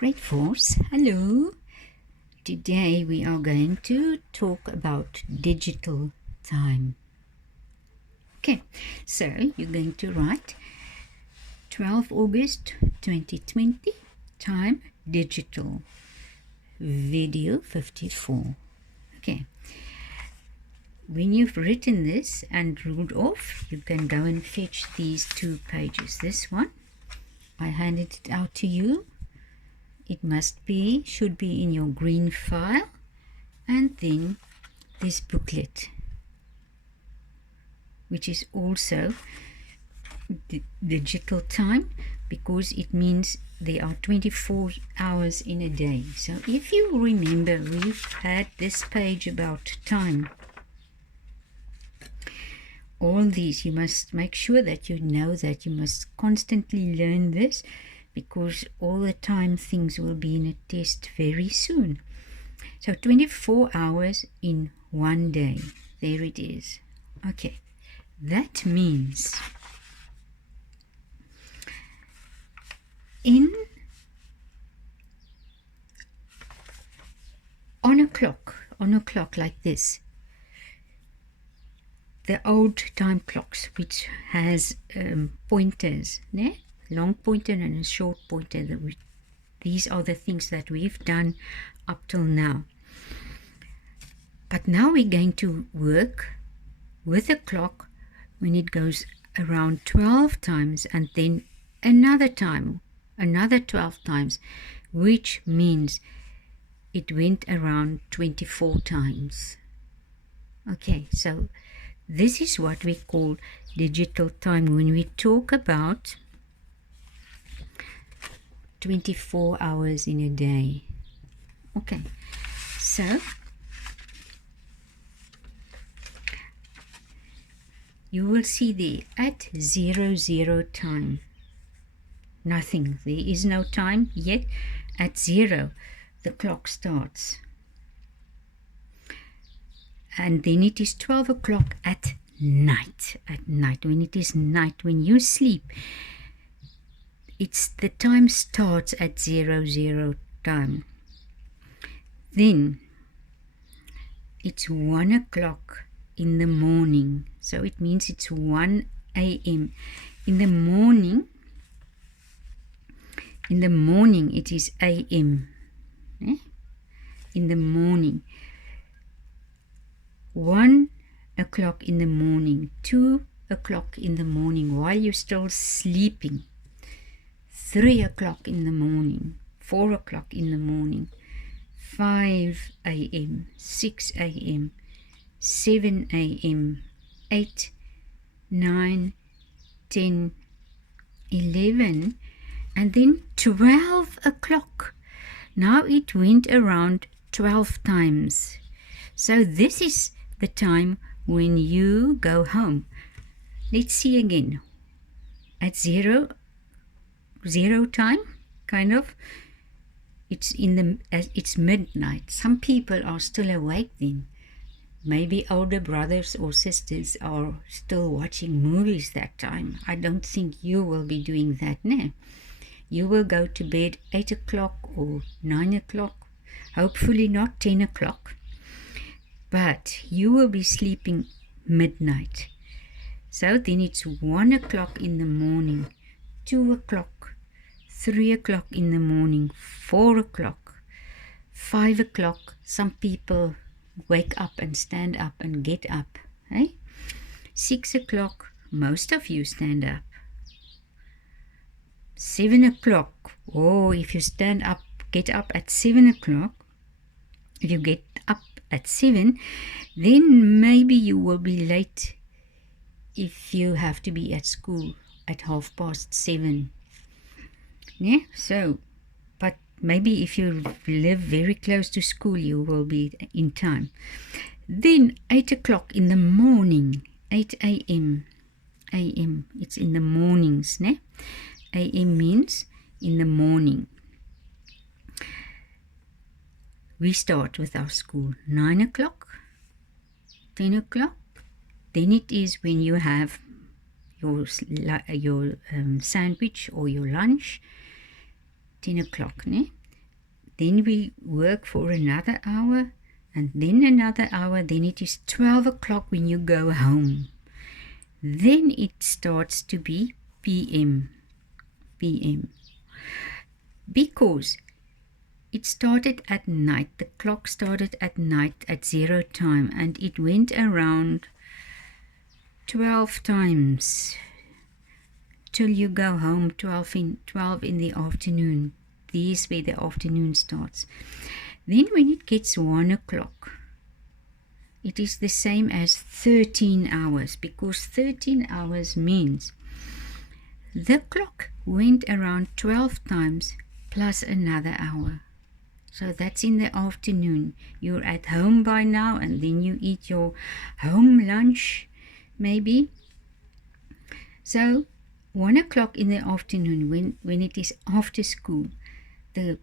Grade 4s, hello. Today we are going to talk about digital time. Okay, so you're going to write 12 August 2020, time digital, video 54. Okay, when you've written this and ruled off, you can go and fetch these 2 pages. This one, I handed it out to you. It should be in your green file, and then this booklet, which is also digital time, because it means there are 24 hours in a day. So if you remember, we've had this page about time. All these, you must make sure that you know that you must constantly learn this, because all the time things will be in a test very soon. So 24 hours in one day. There it is. Okay, that means on a clock like this, the old time clocks, which has pointers, né? Long pointer and a short pointer. These are the things that we've done up till now. But now we're going to work with a clock when it goes around 12 times, and then another 12 times, which means it went around 24 times. Okay, so this is what we call digital time when we talk about 24 hours in a day. Okay, so you will see there at 00 time, nothing. There is no time yet. At 0, the clock starts. And then it is 12 o'clock at night. At night, when it is night, when you sleep, the time starts at 00 time. Then it's 1 o'clock in the morning. So it means it's 1 a.m. In the morning it is a.m. In the morning. 1 o'clock in the morning, 2 o'clock in the morning while you're still sleeping. 3 o'clock in the morning, 4 o'clock in the morning, 5 a.m., 6 a.m., 7 a.m., 8, 9, 10, 11, and then 12 o'clock. Now it went around 12 times. So this is the time when you go home. Let's see again. At 0 time, kind of, it's midnight. Some people are still awake then. Maybe older brothers or sisters are still watching movies that time. I don't think you will be doing that now. You will go to bed 8 o'clock or 9 o'clock, hopefully not 10 o'clock, but you will be sleeping midnight. So then it's 1 o'clock in the morning, 2 o'clock, 3 o'clock in the morning, 4 o'clock, 5 o'clock. Some people wake up and stand up and get up. 6 o'clock, most of you stand up. 7 o'clock, if you get up at 7 o'clock, if you get up at 7, then maybe you will be late if you have to be at school at 7:30. Yeah, so, but maybe if you live very close to school, you will be in time. Then 8 o'clock in the morning, 8 a.m. a.m. It's in the mornings, ne? A.m. means in the morning. We start with our school 9 o'clock, 10 o'clock. Then it is when you have your sandwich or your lunch, 10 o'clock, ne? Then we work for another hour, and then another hour. Then it is 12 o'clock when you go home. Then it starts to be PM. Because it started at night. The clock started at night at 0 time, and it went around 12 times till you go home, 12 in the afternoon. This is where the afternoon starts. Then when it gets 1 o'clock, it is the same as 13 hours, because 13 hours means the clock went around 12 times plus another hour. So that's in the afternoon. You're at home by now, and then you eat your home lunch, maybe. So 1 o'clock in the afternoon, when it is after school, the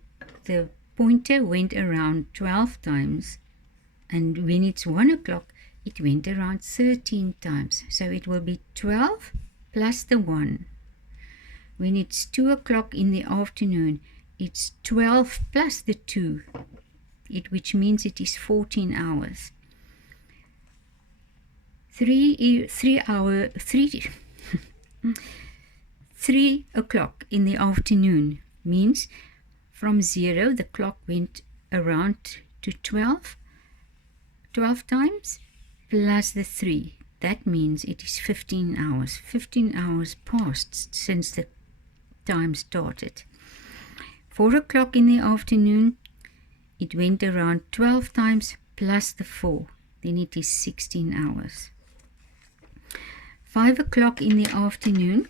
pointer went around 12 times, and when it's 1 o'clock, it went around 13 times. So it will be 12 plus the 1. When it's 2 o'clock in the afternoon, it's 12 plus the 2, which means it is 14 hours. 3 o'clock in the afternoon means from 0, the clock went around to 12 times plus the 3. That means it is 15 hours. 15 hours passed since the time started. 4 o'clock in the afternoon, it went around 12 times plus the 4. Then it is 16 hours. 5 o'clock in the afternoon,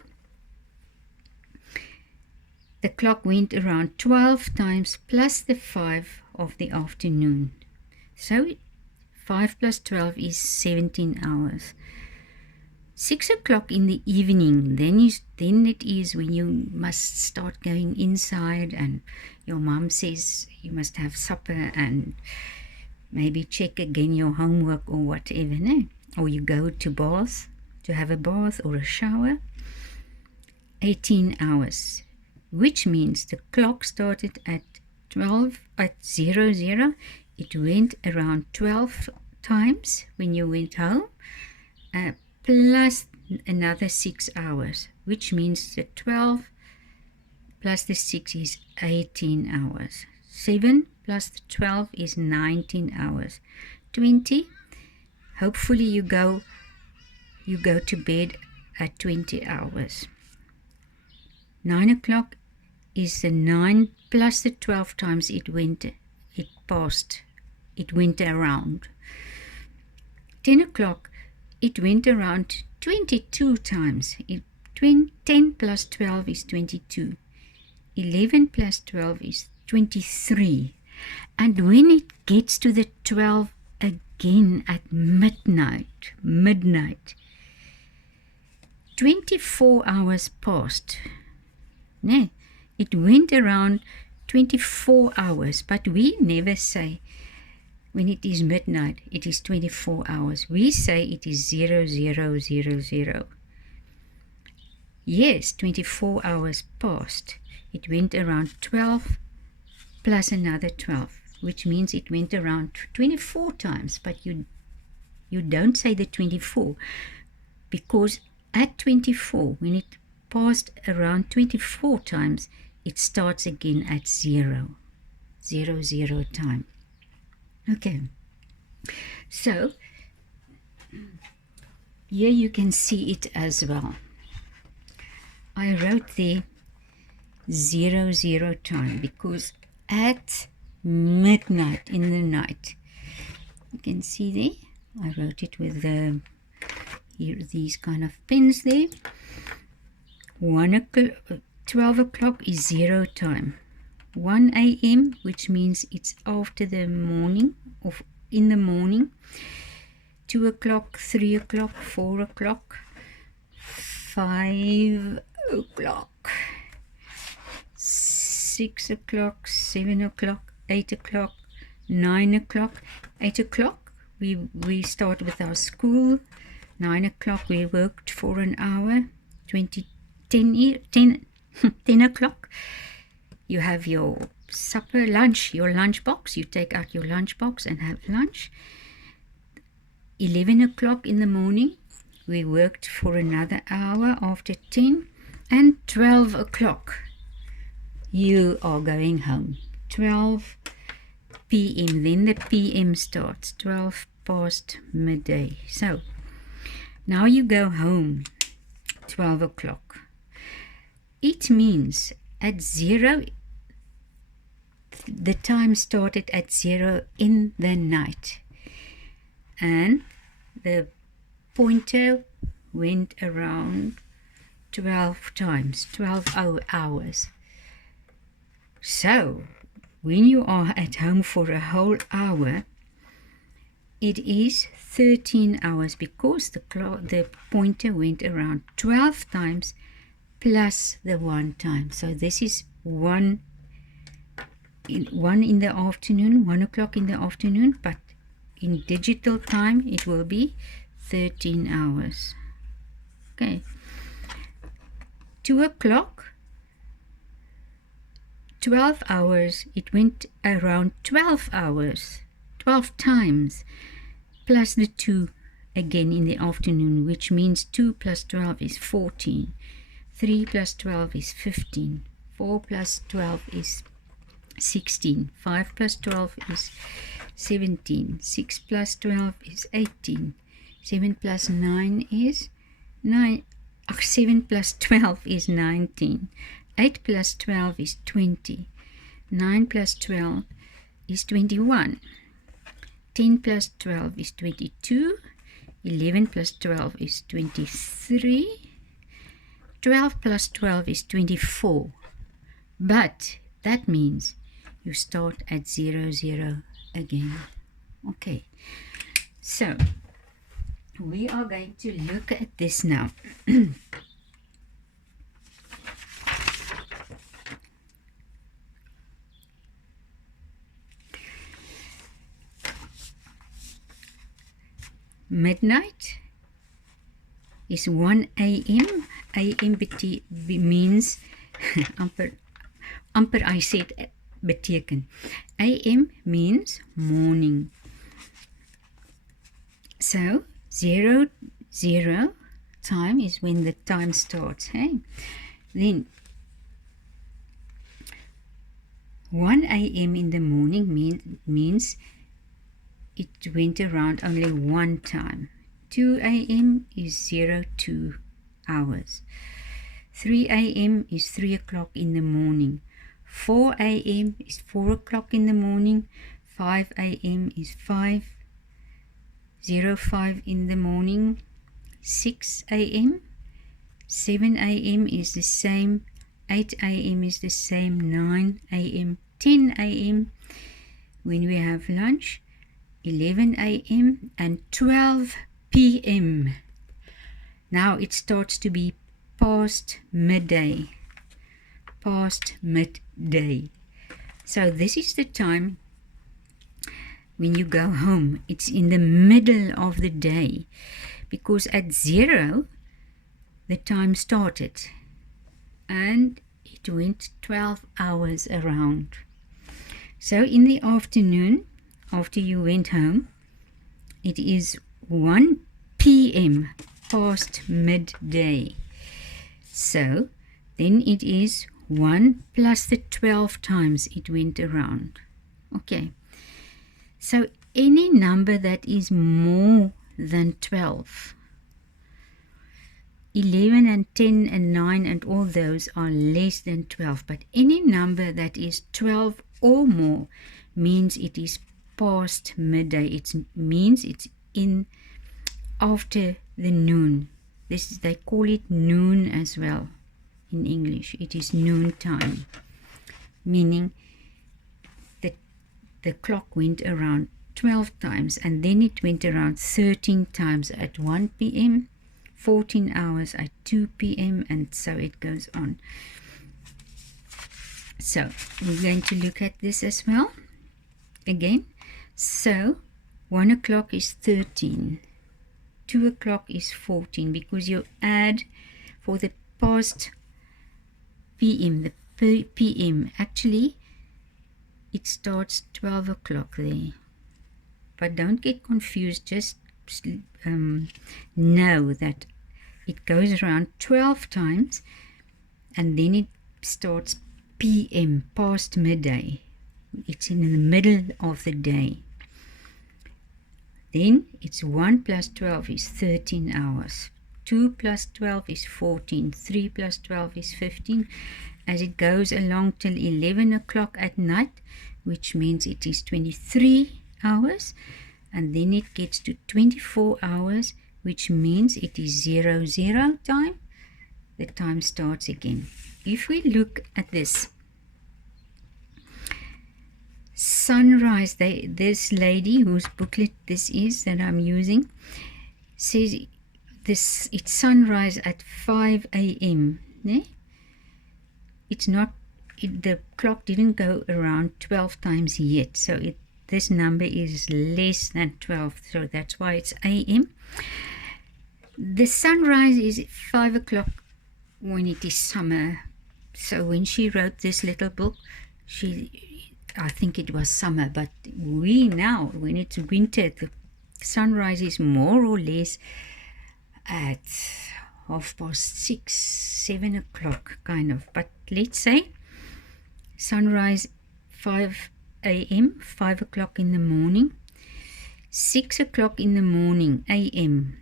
the clock went around 12 times plus the 5 of the afternoon. So 5 plus 12 is 17 hours. 6 o'clock in the evening, then it is when you must start going inside, and your mom says you must have supper and maybe check again your homework or whatever, no? Or you go to have a bath or a shower. 18 hours, which means the clock started at 00. It went around 12 times when you went home, plus another 6 hours, which means the 12 plus the 6 is 18 hours. 7 plus the 12 is 19 hours. 20, hopefully you go to bed at 20 hours. 9 o'clock is the 9 plus the 12 times it went around. 10 o'clock, it went around 22 times. 10 plus 12 is 22. 11 plus 12 is 23. And when it gets to the 12 again at midnight, 24 hours passed. No, it went around 24 hours, but we never say when it is midnight, it is 24 hours. We say it is 0000. Yes, 24 hours passed. It went around 12 plus another 12, which means it went around 24 times, but you don't say the 24, because at 24, when it passed around 24 times, it starts again at 0 time. Okay, so here you can see it as well. I wrote there 00 time because at midnight in the night, you can see there, I wrote it with these kind of pens there. 12 o'clock is 0 time. 1 a.m., which means it's after the morning, or in the morning. 2 o'clock, 3 o'clock, 4 o'clock, 5 o'clock, 6 o'clock, 7 o'clock, 8 o'clock, 9 o'clock. 8 o'clock, we start with our school. 9 o'clock, we worked for an hour. 10 o'clock, You have your supper, lunch, your lunch box. You take out your lunch box and have lunch. 11 o'clock in the morning, we worked for another hour after 10. And 12 o'clock, you are going home. 12 p.m. Then the p.m. starts. 12 past midday. So, now you go home. 12 o'clock. It means at 0, the time started at 0 in the night. And the pointer went around 12 times, 12 hours. So, when you are at home for a whole hour, it is 13 hours because the pointer went around 12 times plus the 1 time. So this is 1 in the afternoon, 1 o'clock in the afternoon, but in digital time it will be 13 hours. Okay. 2 o'clock, 12 hours, it went around 12 hours, 12 times, plus the 2 again in the afternoon, which means 2 plus 12 is 14, 3 plus 12 is 15, 4 plus 12 is 16, 5 plus 12 is 17, 6 plus 12 is 18, 7 plus 9 is 9. 7 plus 12 is 19. 8 plus 12 is 20. 9 plus 12 is 21. 10 plus 12 is 22. 11 plus 12 is 23. 12 plus 12 is 24. But that means you start at 0, 0 again. Okay. So, we are going to look at this now. Midnight is 1 a.m. a.m. means amper I said beteken. A.m. means morning. So 0, 0 time is when the time starts. Hey, then 1 a.m. in the morning means it went around only 1 time. 2 a.m. is 02 hours. 3 a.m. is 3 o'clock in the morning. 4 a.m. is 4 o'clock in the morning. 5 a.m. is 5:05 in the morning. 6 a.m. 7 a.m. is the same. 8 a.m. is the same. 9 a.m. 10 a.m. when we have lunch. 11 a.m. and 12 p.m. Now it starts to be past midday. Past midday. So this is the time when you go home. It's in the middle of the day, because at 0 the time started and it went 12 hours around. So in the afternoon, after you went home, it is 1 p.m. past midday. So then it is 1 plus the 12 times it went around. Okay. So any number that is more than 12, 11 and 10 and 9 and all those are less than 12. But any number that is 12 or more means it is past midday. It means it's in after the noon. They call it noon as well in English. It is noon time, meaning the clock went around 12 times and then it went around 13 times at 1 p.m., 14 hours at 2 p.m. and so it goes on. So we're going to look at this as well again. So 1 o'clock is 13, 2 o'clock is 14, because you add for the past p.m., the p.m. Actually, it starts 12 o'clock there. But don't get confused. Just know that it goes around 12 times and then it starts p.m., past midday. It's in the middle of the day. Then it's 1 plus 12 is 13 hours. 2 plus 12 is 14. 3 plus 12 is 15. As it goes along till 11 o'clock at night, which means it is 23 hours. And then it gets to 24 hours, which means it is 00 time. The time starts again. If we look at this sunrise, this lady whose booklet this is that I'm using says it's sunrise at 5 a.m. It's not, the clock didn't go around 12 times yet, so this number is less than 12, so that's why it's a.m. The sunrise is at 5 o'clock when it is summer. So when she wrote this little book, I think it was summer, but now, when it's winter, the sunrise is more or less at 6:30, 7 o'clock, kind of. But let's say sunrise 5 a.m., 5 o'clock in the morning. 6 o'clock in the morning, a.m.,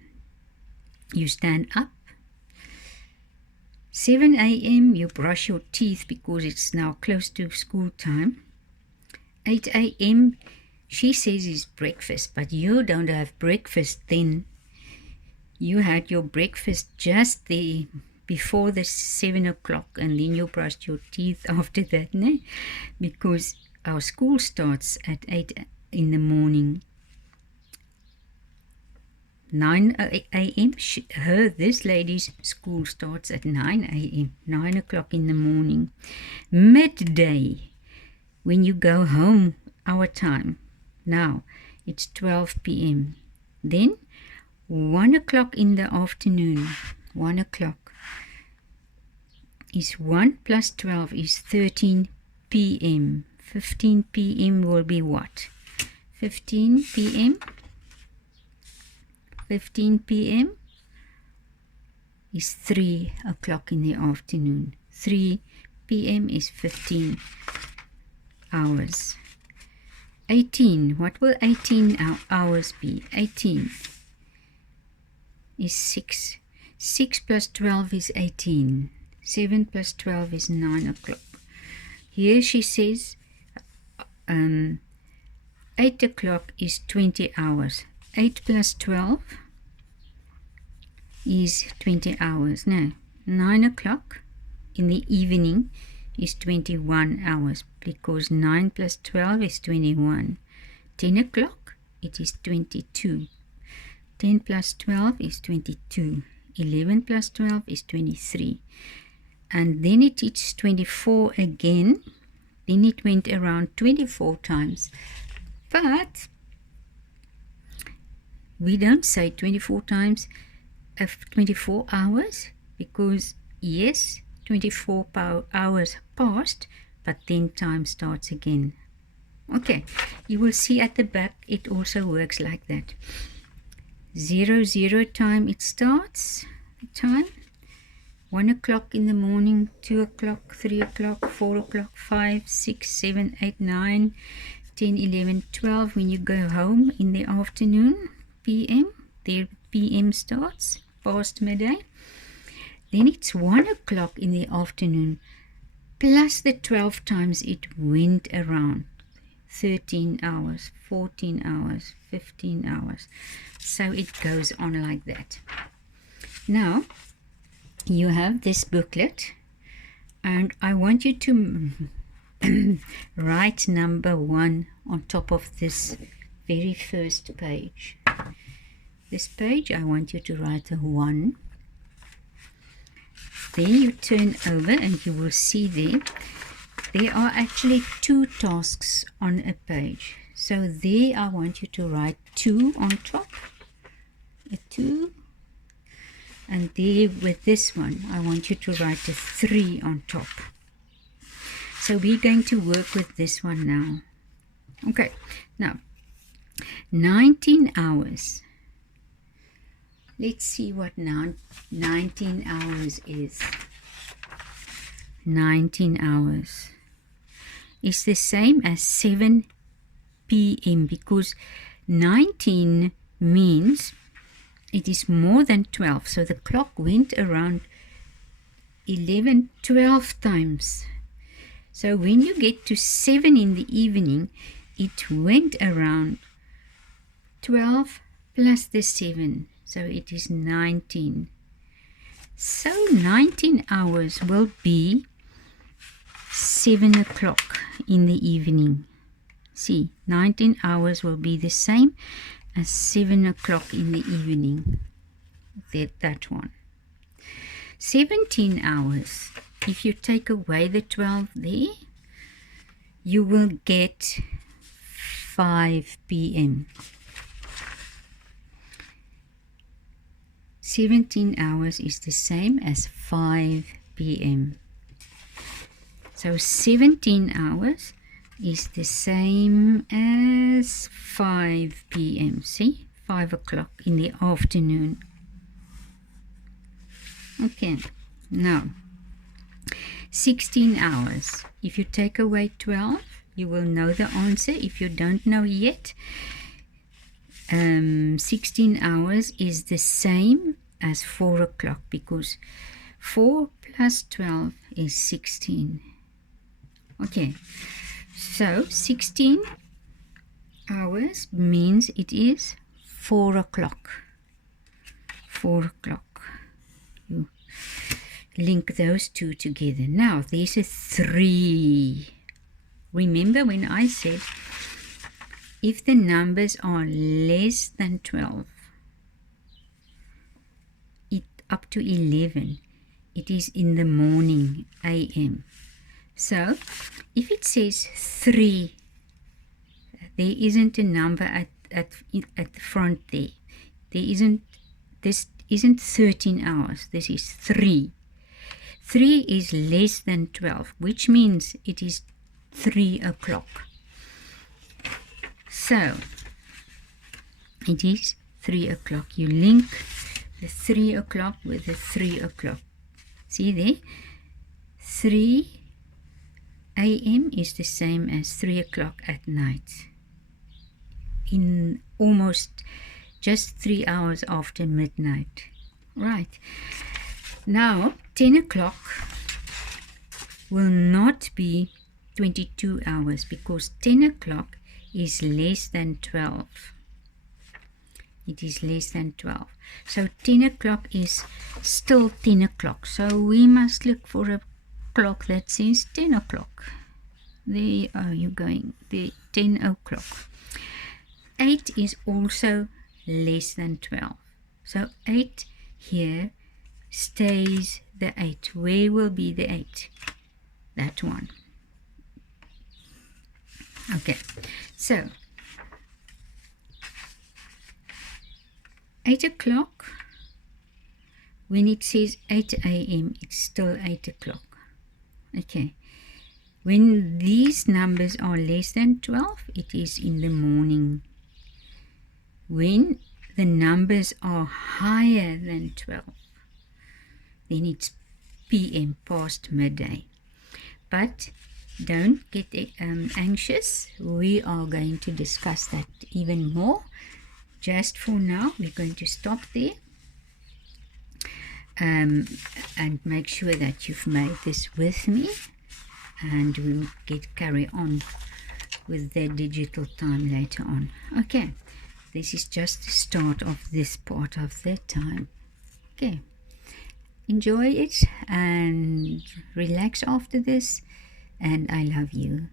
you stand up. 7 a.m. you brush your teeth because it's now close to school time. 8 a.m. she says is breakfast, but you don't have breakfast then. You had your breakfast just there before the 7 o'clock, and then you brushed your teeth after that, no? Because our school starts at 8 in the morning. 9 a.m. This lady's school starts at 9 a.m., 9 o'clock in the morning. Midday, when you go home, our time, now it's 12 p.m. Then 1 o'clock in the afternoon, 1 o'clock is 1 plus 12 is 13 p.m. 15 p.m. will be what? 15 p.m. 15 p.m. is 3 o'clock in the afternoon. 3 p.m. is 15 hours. 18. What will 18 hours be? 18 is 6. 6 plus 12 is 18. 7 plus 12 is 9 o'clock. Here she says 8 o'clock is 20 hours. 8 plus 12 is 20 hours. No, 9 o'clock in the evening is 21 hours, because 9 plus 12 is 21. 10 o'clock, it is 22. 10 plus 12 is 22. 11 plus 12 is 23. And then it is 24 again. Then it went around 24 times. But we don't say 24 times of 24 hours, because yes, 24 hours passed, but then time starts again. Okay, you will see at the back it also works like that. 00 time it starts, the time. 1 o'clock in the morning, 2 o'clock, 3 o'clock, 4 o'clock, 5, 6, 7, 8, 9, 10, 11, 12. When you go home in the afternoon, p.m., there p.m. starts, past midday. Then it's 1 o'clock in the afternoon, plus the 12 times it went around. 13 hours, 14 hours, 15 hours. So it goes on like that. Now, you have this booklet, and I want you to write number 1 on top of this very first page. This page, I want you to write a 1. Then you turn over and you will see there are actually 2 tasks on a page. So there I want you to write 2 on top, a 2. And there with this one, I want you to write a 3 on top. So we're going to work with this one now. Okay, now 19 hours. Let's see what now 19 hours is. 19 hours is the same as 7 p.m. because 19 means it is more than 12. So the clock went around 11, 12 times. So when you get to 7 in the evening, it went around 12 plus the 7. So it is 19. So 19 hours will be 7 o'clock in the evening. See, 19 hours will be the same as 7 o'clock in the evening. That one. 17 hours. If you take away the 12 there, you will get 5 p.m. 17 hours is the same as 5 p.m. So 17 hours is the same as 5 p.m. See? 5 o'clock in the afternoon. Okay, now 16 hours. If you take away 12, you will know the answer. If you don't know yet, 16 hours is the same as 4 o'clock because 4 plus 12 is 16. Okay, so 16 hours means it is 4 o'clock. 4 o'clock. You link those two together. Now there's a 3. Remember when I said if the numbers are less than 12, up to 11, it is in the morning, a.m. So if it says 3, there isn't a number at the front there. This isn't 13 hours. This is 3. 3 is less than 12, which means it is 3 o'clock. So it is 3 o'clock. You link the 3 o'clock with the 3 o'clock. See there? 3 a.m. is the same as 3 o'clock at night. In almost just 3 hours after midnight. Right. Now, 10 o'clock will not be 22 hours because 10 o'clock is less than 12. It is less than 12. So 10 o'clock is still 10 o'clock. So we must look for a clock that says 10 o'clock. There are you going. The 10 o'clock. 8 is also less than 12. So 8 here stays the 8. Where will be the 8? That one. Okay. So 8 o'clock, when it says 8 a.m., it's still 8 o'clock. Okay. When these numbers are less than 12, it is in the morning. When the numbers are higher than 12, then it's p.m., past midday. But don't get anxious. We are going to discuss that even more. Just for now, we're going to stop there and make sure that you've made this with me, and we'll carry on with the digital time later on. Okay, this is just the start of this part of the time. Okay, enjoy it and relax after this, and I love you.